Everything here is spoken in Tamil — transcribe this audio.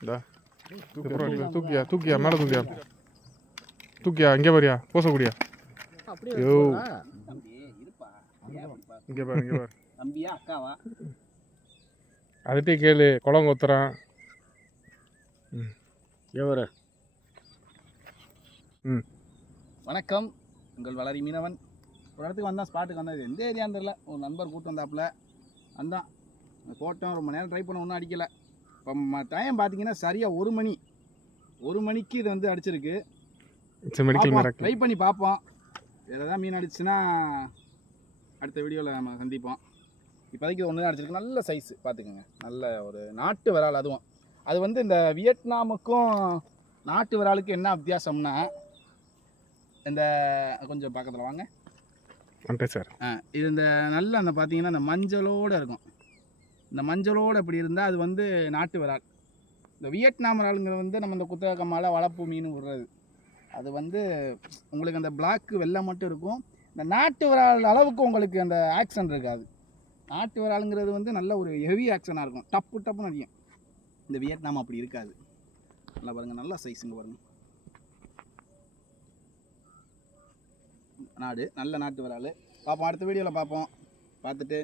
இல்லை தூக்கியா தூக்கியா மேலே தூக்கியா தூக்கியா இங்கே பாரியா போசக்கூடியா அப்படியே யோ. இங்கே பாரு இங்கே பாரு அதுட்டே கேளு குளம் கொத்துறான் எவரு ம் வணக்கம் உங்கள் வளரி மீனவன் ஒரு இடத்துக்கு வந்தான் ஸ்பாட்டுக்கு வந்தா இது எந்த ஏரியான்னு தெரில ஒரு நண்பர் கூட்டு வந்தாப்புல வந்தான் போட்டோம் ரொம்ப நேரம் ட்ரை பண்ண ஒன்றும் அடிக்கலை. இப்போ டைம் பார்த்தீங்கன்னா சரியாக ஒரு மணி. ஒரு மணிக்கு இது வந்து அடிச்சிருக்கு. ட்ரை பண்ணி பார்ப்போம் வேறு ஏதாவது மீன் அடிச்சுன்னா அடுத்த வீடியோவில் நம்ம சந்திப்போம். இப்போதைக்கு ஒன்று தான் அடிச்சிருக்கு. நல்ல சைஸ் பார்த்துக்கோங்க நல்ல ஒரு நாட்டு விரால் அதுவும். அது வந்து இந்த வியட்நாமுக்கும் நாட்டு விராலுக்கும் என்ன வித்தியாசம்னா இந்த கொஞ்சம் பக்கத்தில் வாங்க. சார் ஆ இது இந்த நல்ல அந்த பார்த்தீங்கன்னா இந்த மஞ்சளோடு இருக்கும். இந்த மஞ்சளோடு இப்படி இருந்தால் அது வந்து நாட்டு விரால். இந்த வியட்நாம் விராலுங்கிறது வந்து நம்ம இந்த குத்தக மாலை வளர்ப்பு மீன் விடுறது. அது வந்து உங்களுக்கு அந்த பிளாக்கு வெள்ளை மட்டும் இருக்கும். இந்த நாட்டு விரால் அளவுக்கு உங்களுக்கு அந்த ஆக்ஷன் இருக்காது. நாட்டு விராலுங்கிறது வந்து நல்ல ஒரு ஹெவி ஆக்ஷனாக இருக்கும். டப்பு டப்புன்னு அடிக்கும் இந்த வியட்நாம் அப்படி இருக்காது. நல்லா பாருங்கள் நல்ல சைஸுங்க பாருங்கள் நாடு நல்ல நாட்டு விரால். பார்ப்போம் அடுத்த வீடியோவில் பார்ப்போம் பார்த்துட்டு.